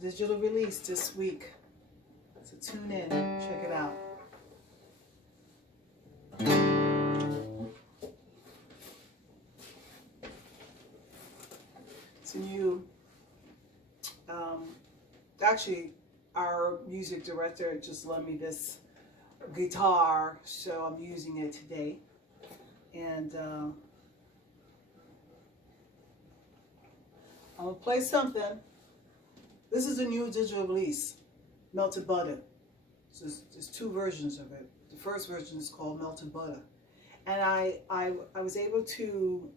digital release this week. So tune in, check it out. It's a new, actually our music director just lent me this guitar, so I'm using it today. And I'm gonna play something. This is a new digital release, Melted Butter. So there's two versions of it. The first version is called Melted Butter. And I was able to,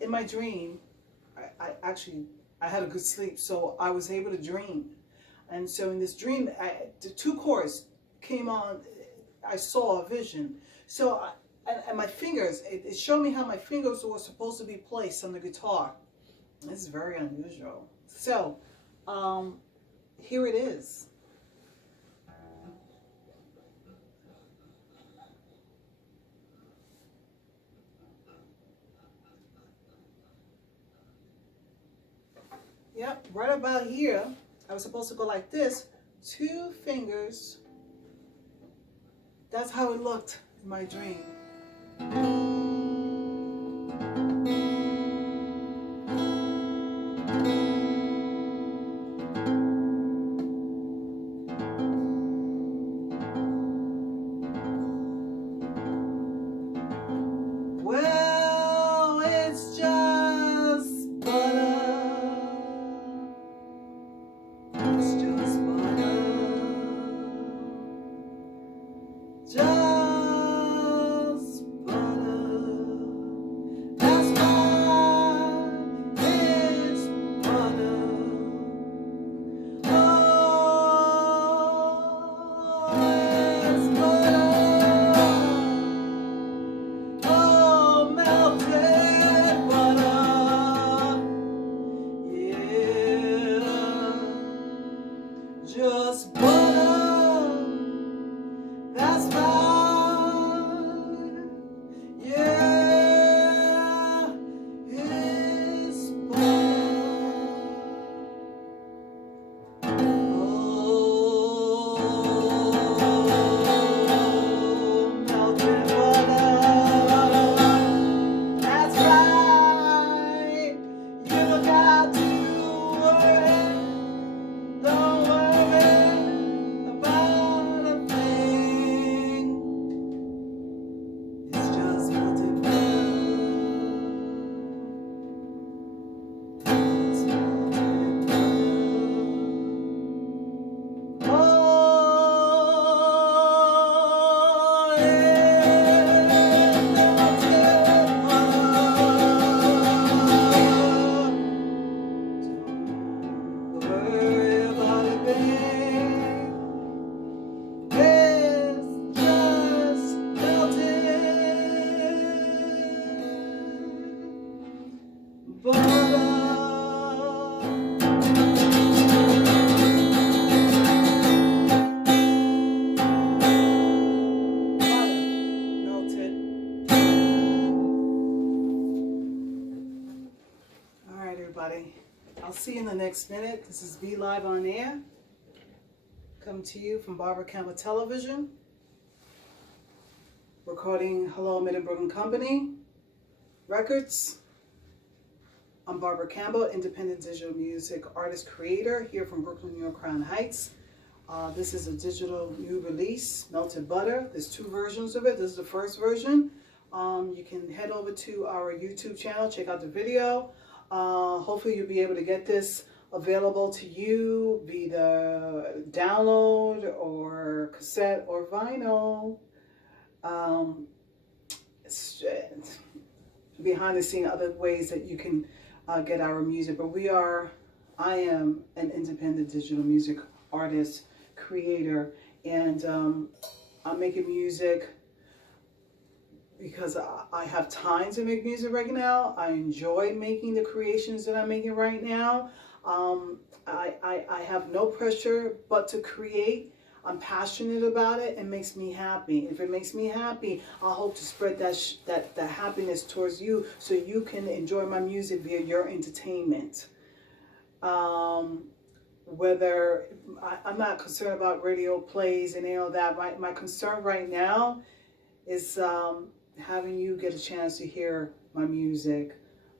in my dream, I had a good sleep, so I was able to dream. And so in this dream, the two chords came on, I saw a vision. So, and my fingers, it showed me how my fingers were supposed to be placed on the guitar. This is very unusual. So, here it is. Yep, right about here, I was supposed to go like this, two fingers. That's how it looked in my dream. Well, it's just butter. It's just butter. Just butter. That's why it's butter. Oh, it's butter. Oh, melted butter. Yeah. Just butter, that's fine. Yeah, it's butter. Oh, melted butter. That's right. You don't got to worry. Don't worry about a thing. It's just melted butter. It's melted butter. Oh, it's melted butter. Don't worry about a thing. It's just melted butter. Melted. All right, everybody. I'll see you in the next minute. This is Be Live on Air. Come to you from Barbara Campbell Television. Recording Hello Middenberg and Company Records. I'm Barbara Campbell, independent digital music artist creator here from Brooklyn, New York, Crown Heights. This is a digital new release, Melted Butter. There's two versions of it. This is the first version. You can head over to our YouTube channel, check out the video. Hopefully you'll be able to get this available to you via download or cassette or vinyl. Behind the scene, other ways that you can get our music. But I am an independent digital music artist, creator, and I'm making music because I have time to make music right now. I enjoy making the creations that I'm making right now. I have no pressure but to create. I'm passionate about it. It makes me happy. If it makes me happy, I hope to spread that happiness towards you so you can enjoy my music via your entertainment. whether I'm not concerned about radio plays and all that. My concern right now is having you get a chance to hear my music,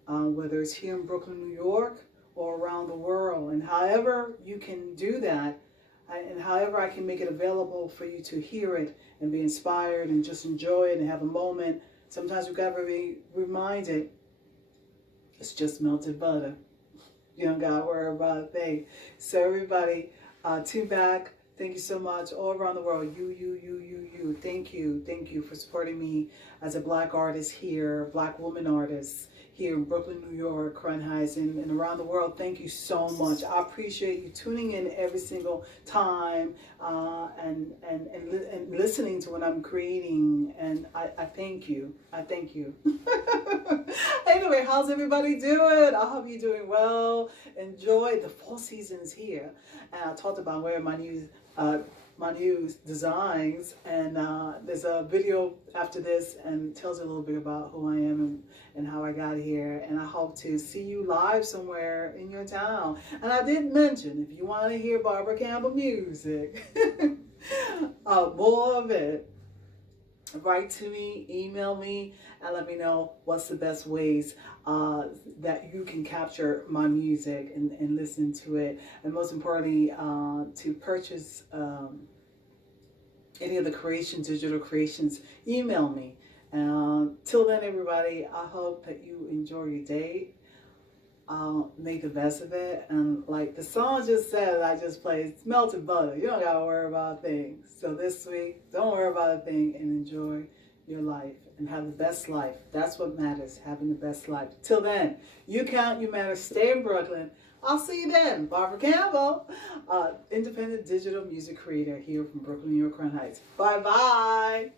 whether it's here in Brooklyn, New York, or around the world. And however you can do that, and however I can make it available for you to hear it and be inspired and just enjoy it and have a moment. Sometimes we've got to be reminded it's just melted butter. You don't got to worry about a thing. So everybody, tune back. Thank you so much. All around the world, you. Thank you for supporting me as a Black artist here, Black woman artist here in Brooklyn, New York, Crown Heights, and around the world. Thank you so much. I appreciate you tuning in every single time and listening to what I'm creating. And I thank you. I thank you. Anyway, how's everybody doing? I hope you're doing well. Enjoy. The fall season's here. And I talked about wearing my new designs, and there's a video after this and tells you a little bit about who I am and how I got here, and I hope to see you live somewhere in your town. And I did mention, if you want to hear Barbara Campbell music, more of it, write to me, email me, and let me know what's the best ways that you can capture my music and listen to it. And most importantly, to purchase any of the creations, digital creations, email me. Till then, everybody, I hope that you enjoy your day. Make the best of it. And like the song just said, I just played, it's melted butter. You don't gotta worry about things. So this week, don't worry about a thing and enjoy your life and have the best life. That's what matters, having the best life. Till then, you count, you matter. Stay in Brooklyn. I'll see you then. Barbara Campbell, independent digital music creator here from Brooklyn, New York, Crown Heights. Bye-bye.